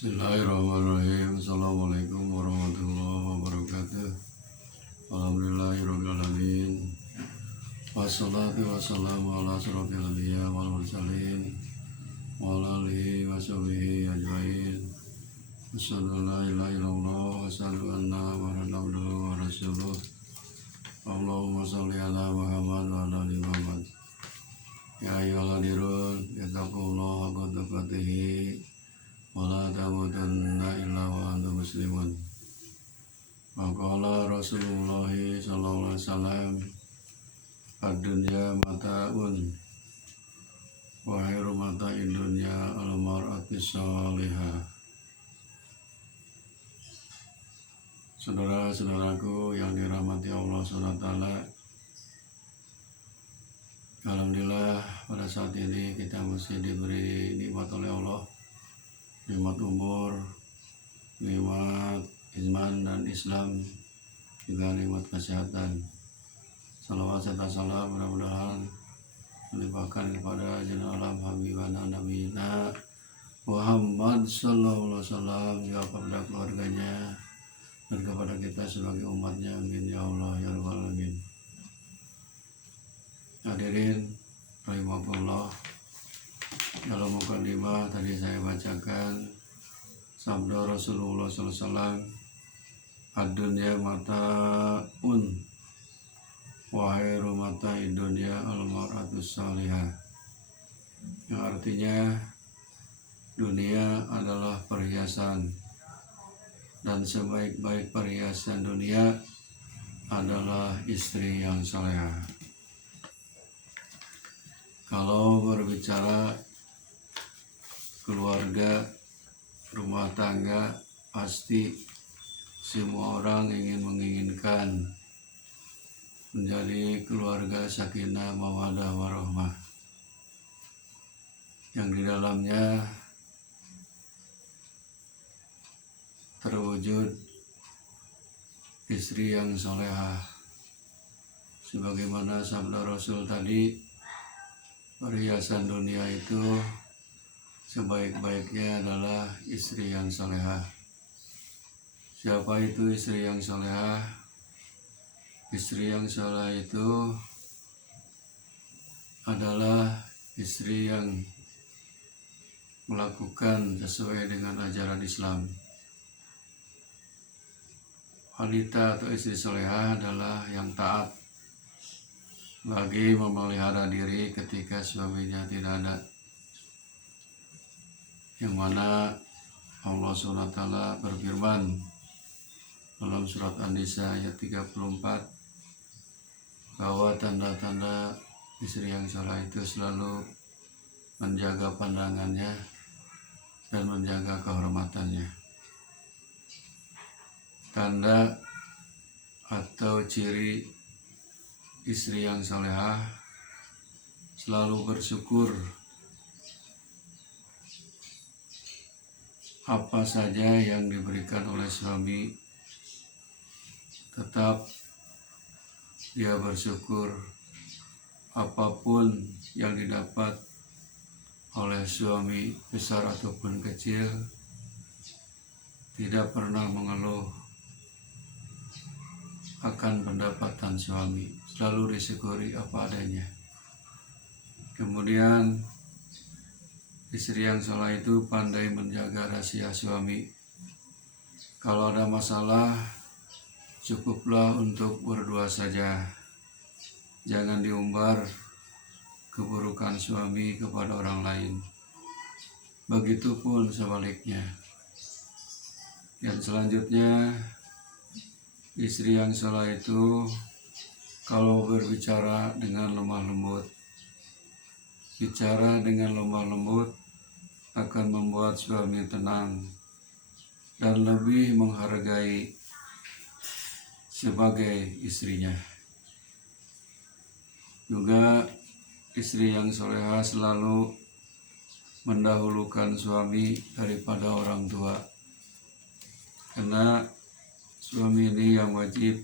Bismillahirrahmanirrahim. Assalamualaikum warahmatullahi wabarakatuh. Alhamdulillahirabbil alamin. Wassalatu wassalamu ala asyrofil anbiya wal mursalin wa ala alihi washabihi ajmain. Asyhadu an la ilaha illallah wa asyhadu anna Muhammadan abduhu wa rasuluh. Allahumma shalli ala Muhammad wa ala ali Muhammad. Ya ayyuhalladziina yattaqullaha haqqa tuqatih wala tamutunna illa wa antum muslimun. Maqala Rasulullah sallallahu alaihi wasallam, ad-dunya mata'un wa khairu mata'id dunya al-mar'atu shalihah. Saudara-saudaraku yang dirahmati Allah SWT, alhamdulillah pada saat ini kita masih diberi nikmat oleh Allah, nikmat umur, nikmat iman dan Islam, juga nikmat kesehatan. Salawat serta salam mudah-mudahan melimpahkan kepada Junjungan alam Habibana Nabiyina Muhammad sallallahu alaihi wasallam, juga kepada keluarganya dan kepada kita sebagai umatnya. Amin ya Allah ya rabbal alamin. Hadirin rahimakumullah, dalam mukadimah tadi saya bacakan sabda Rasulullah SAW, ad-dunya mata'un wa khairu mata'id dunya al-mar'atu shalihah, yang artinya dunia adalah perhiasan dan sebaik-baik perhiasan dunia adalah istri yang salehah. Kalau berbicara keluarga, rumah tangga, pasti semua orang menginginkan menjadi keluarga sakinah mawaddah warahmah, yang di dalamnya terwujud istri yang solehah. Sebagaimana sabda Rasul tadi, perhiasan dunia itu sebaik-baiknya adalah istri yang solehah. Siapa itu istri yang solehah? Istri yang solehah itu adalah istri yang melakukan sesuai dengan ajaran Islam. Wanita atau istri solehah adalah yang taat, lagi memelihara diri ketika suaminya tidak ada, yang mana Allah SWT berfirman dalam surat An-Nisa ayat 34 bahwa tanda-tanda istri yang saleh itu selalu menjaga pandangannya dan menjaga kehormatannya. Tanda atau ciri istri yang salehah selalu bersyukur apa saja yang diberikan oleh suami, tetap dia bersyukur apapun yang didapat oleh suami, besar ataupun kecil, tidak pernah mengeluh akan pendapatan suami, selalu disyukuri apa adanya. Kemudian istri yang saleh itu pandai menjaga rahasia suami. Kalau ada masalah, cukuplah untuk berdua saja. Jangan diumbar keburukan suami kepada orang lain. Begitupun sebaliknya. Dan selanjutnya, istri yang saleh itu kalau berbicara dengan lemah lembut. Bicara dengan lemah lembut akan membuat suami tenang dan lebih menghargai sebagai istrinya. Juga istri yang solehah selalu mendahulukan suami daripada orang tua, karena suami ini yang wajib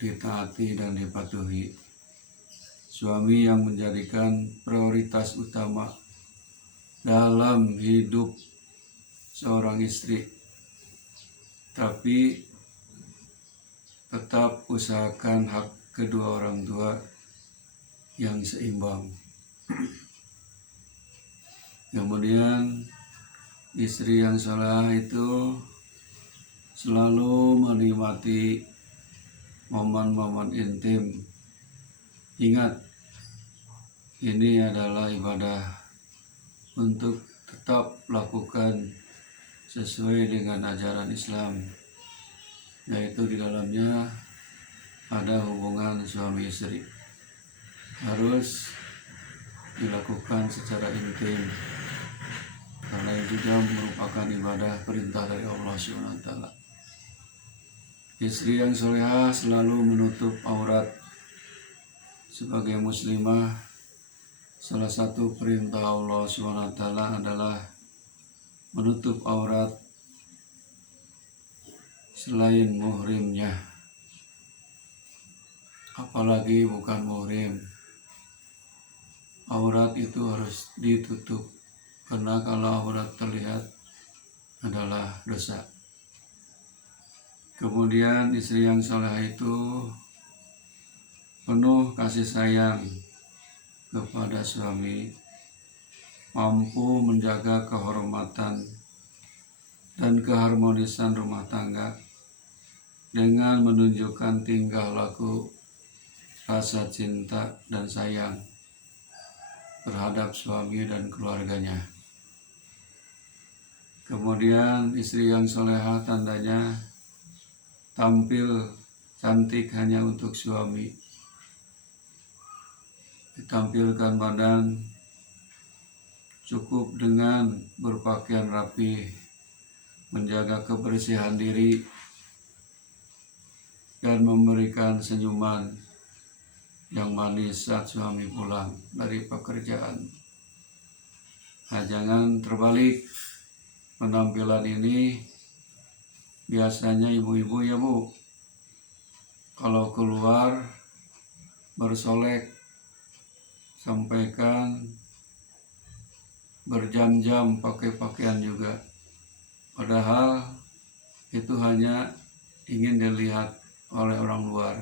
ditaati dan dipatuhi. Suami yang menjadikan prioritas utama dalam hidup seorang istri, tapi tetap usahakan hak kedua orang tua yang seimbang. Kemudian istri yang saleh itu selalu menikmati momen-momen intim. Ingat, ini adalah ibadah untuk tetap lakukan sesuai dengan ajaran Islam, yaitu di dalamnya ada hubungan suami istri, harus dilakukan secara intim, karena itu juga merupakan ibadah perintah dari Allah SWT. Istri yang solehah selalu menutup aurat. Sebagai muslimah, salah satu perintah Allah SWT adalah menutup aurat selain muhrimnya, apalagi bukan muhrim. Aurat itu harus ditutup, karena kalau aurat terlihat adalah dosa. Kemudian istri yang salehah itu penuh kasih sayang kepada suami, mampu menjaga kehormatan dan keharmonisan rumah tangga dengan menunjukkan tingkah laku, rasa cinta dan sayang terhadap suami dan keluarganya. Kemudian istri yang solehah tandanya tampil cantik hanya untuk suami, ditampilkan badan cukup dengan berpakaian rapi, menjaga kebersihan diri, dan memberikan senyuman yang manis saat suami pulang dari pekerjaan. Nah, jangan terbalik. Penampilan ini biasanya ibu-ibu ya Bu, kalau keluar bersolek, sampaikan berjam-jam pakai pakaian juga. Padahal itu hanya ingin dilihat oleh orang luar.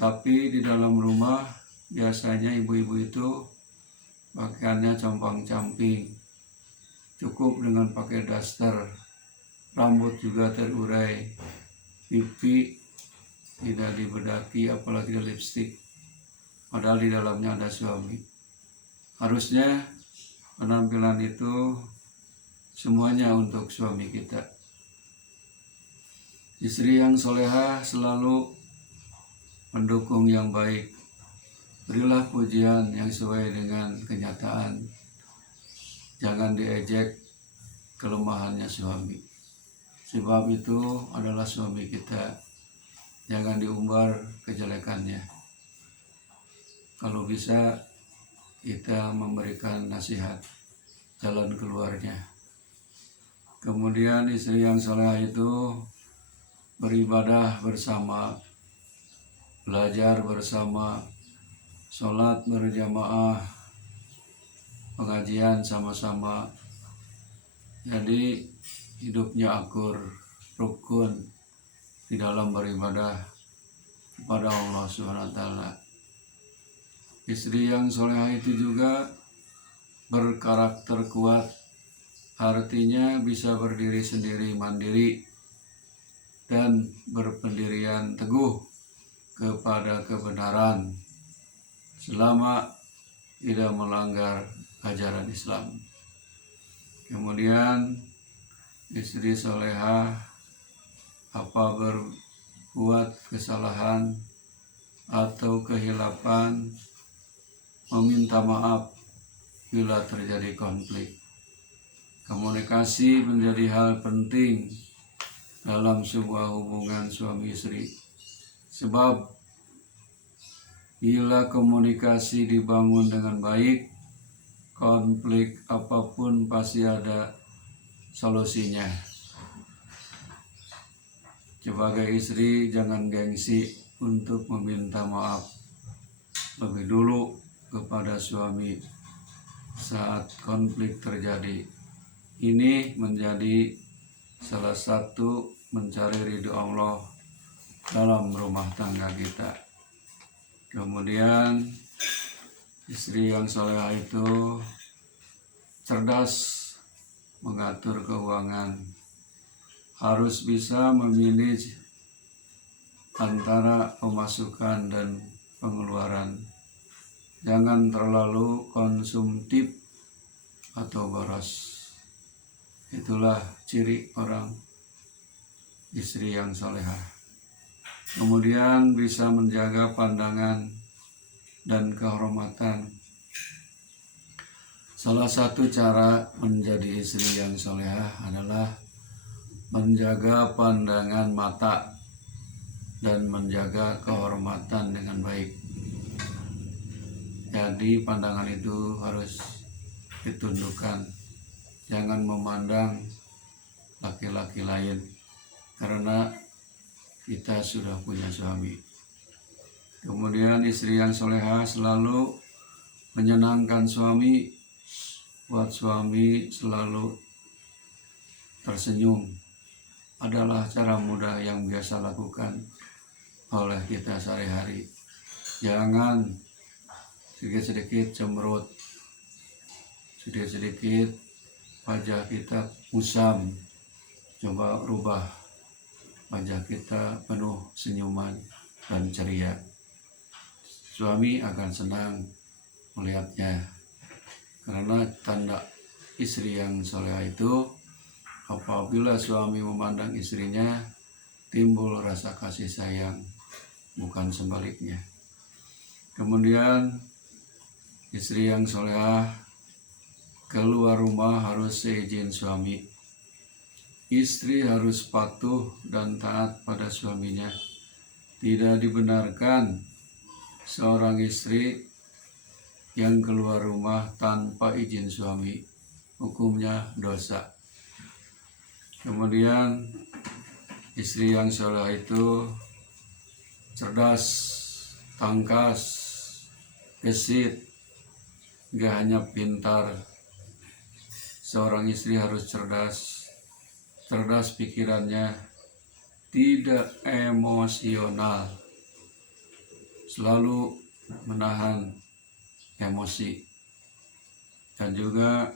Tapi di dalam rumah biasanya ibu-ibu itu pakaiannya compang-camping, cukup dengan pakai daster, rambut juga terurai, pipi tidak dibedaki, apalagi lipstik, padahal di dalamnya ada suami. Harusnya penampilan itu semuanya untuk suami kita. Istri yang solehah selalu mendukung yang baik. Berilah pujian yang sesuai dengan kenyataan. Jangan diejek kelemahannya suami, sebab itu adalah suami kita. Jangan diumbar kejelekannya. Kalau bisa kita memberikan nasihat jalan keluarnya. Kemudian istri yang solehah itu beribadah bersama, belajar bersama, sholat berjamaah, pengajian sama-sama. Jadi hidupnya akur, rukun di dalam beribadah kepada Allah SWT. Istri yang solehah itu juga berkarakter kuat, artinya bisa berdiri sendiri mandiri dan berpendirian teguh kepada kebenaran selama tidak melanggar ajaran Islam. Kemudian istri solehah apa berbuat kesalahan atau kehilapan, meminta maaf bila terjadi konflik. Komunikasi menjadi hal penting dalam sebuah hubungan suami istri, sebab bila komunikasi dibangun dengan baik, konflik apapun pasti ada solusinya. Sebagai istri jangan gengsi untuk meminta maaf lebih dulu kepada suami saat konflik terjadi. Ini menjadi salah satu mencari ridho Allah dalam rumah tangga kita. Kemudian istri yang solehah itu cerdas mengatur keuangan, harus bisa memilih antara pemasukan dan pengeluaran. Jangan terlalu konsumtif atau boros. Itulah ciri orang istri yang solehah. Kemudian bisa menjaga pandangan dan kehormatan. Salah satu cara menjadi istri yang solehah adalah menjaga pandangan mata dan menjaga kehormatan dengan baik. Jadi pandangan itu harus ditundukkan, jangan memandang laki-laki lain, karena kita sudah punya suami. Kemudian istri yang solehah selalu menyenangkan suami, buat suami selalu tersenyum. Adalah cara mudah yang biasa lakukan oleh kita sehari-hari. Jangan sedikit-sedikit cemberut, sedikit-sedikit wajah kita musam. Coba rubah wajah kita penuh senyuman dan ceria. Suami akan senang melihatnya, karena tanda istri yang solehah itu apabila suami memandang istrinya timbul rasa kasih sayang, bukan sebaliknya. Kemudian istri yang solehah keluar rumah harus seizin suami. Istri harus patuh dan taat pada suaminya. Tidak dibenarkan seorang istri yang keluar rumah tanpa izin suami. Hukumnya dosa. Kemudian istri yang solehah itu cerdas, tangkas, gesit, gak hanya pintar. Seorang istri harus cerdas pikirannya, tidak emosional, selalu menahan emosi. Dan juga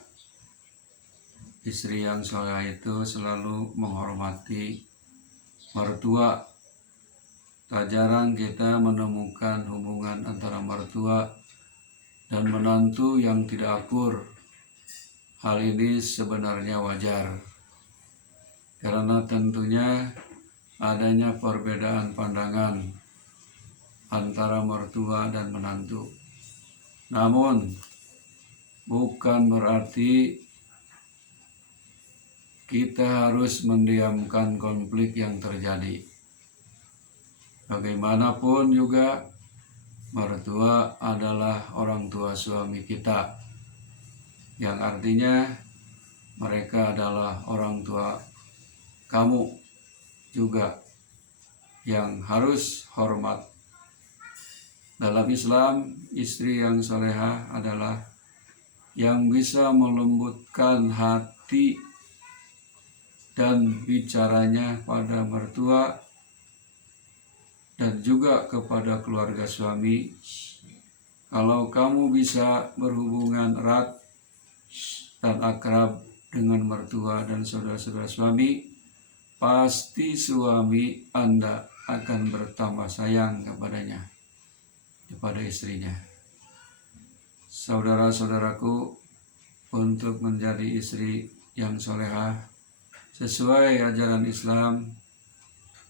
istri yang solehah itu selalu menghormati mertua. Tak jarang kita menemukan hubungan antara mertua dan menantu yang tidak akur. Hal ini sebenarnya wajar, karena tentunya adanya perbedaan pandangan antara mertua dan menantu. Namun bukan berarti kita harus mendiamkan konflik yang terjadi. Bagaimanapun juga mertua adalah orang tua suami kita, yang artinya mereka adalah orang tua kamu juga, yang harus hormat. Dalam Islam, istri yang solehah adalah yang bisa melembutkan hati dan bicaranya pada mertua dan juga kepada keluarga suami. Kalau kamu bisa berhubungan erat dan akrab dengan mertua dan saudara-saudara suami, pasti suami Anda akan bertambah sayang kepadanya, kepada istrinya. Saudara-saudaraku, untuk menjadi istri yang solehah sesuai ajaran Islam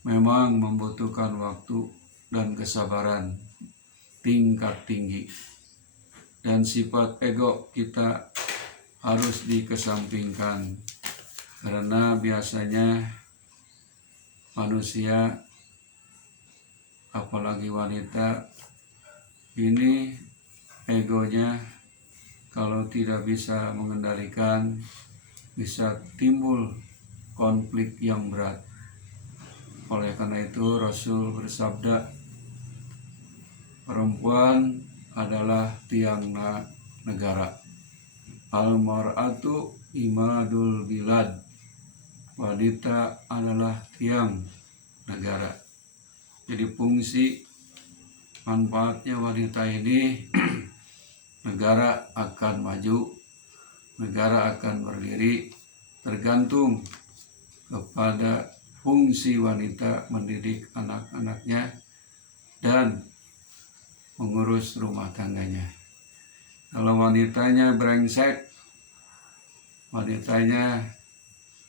memang membutuhkan waktu dan kesabaran tingkat tinggi, dan sifat ego kita harus dikesampingkan, karena biasanya manusia, apalagi wanita, ini egonya kalau tidak bisa mengendalikan bisa timbul konflik yang berat. Oleh karena itu Rasul bersabda, perempuan adalah tiang negara. Al-mar'atu imadul bilad. Wanita adalah tiang negara. Jadi fungsi manfaatnya wanita ini negara akan maju, negara akan berdiri, tergantung kepada fungsi wanita mendidik anak-anaknya dan mengurus rumah tangganya. Kalau wanitanya brengsek, wanitanya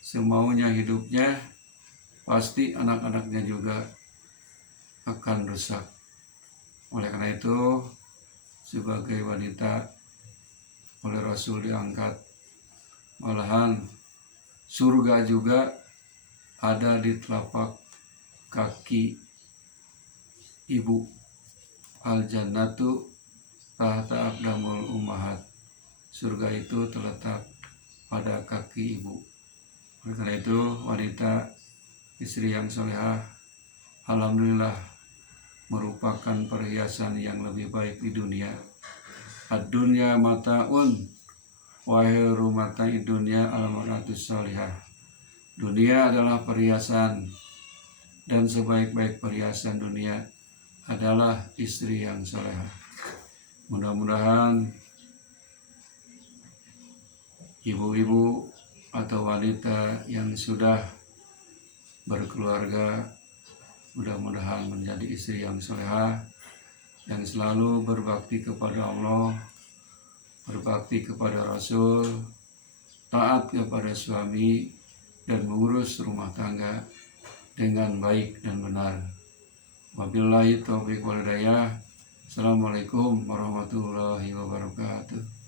semaunya hidupnya, pasti anak-anaknya juga akan rusak. Oleh karena itu, sebagai wanita oleh Rasul diangkat, malahan surga juga ada di telapak kaki ibu. Al-jannatu tahta aqdamul ummahat. Surga itu terletak pada kaki ibu. Oleh karena itu, wanita istri yang solehah, alhamdulillah, merupakan perhiasan yang lebih baik di dunia. Ad-dunya mata'un wa khairu mata'i dunya al-mar'atus solihah. Dunia adalah perhiasan, dan sebaik-baik perhiasan dunia adalah istri yang solehah. Mudah-mudahan ibu-ibu atau wanita yang sudah berkeluarga mudah-mudahan menjadi istri yang solehah, yang selalu berbakti kepada Allah, berbakti kepada Rasul, taat kepada suami, dan mengurus rumah tangga dengan baik dan benar. Wabillahi taufiq wal hidayah. Assalamualaikum warahmatullahi wabarakatuh.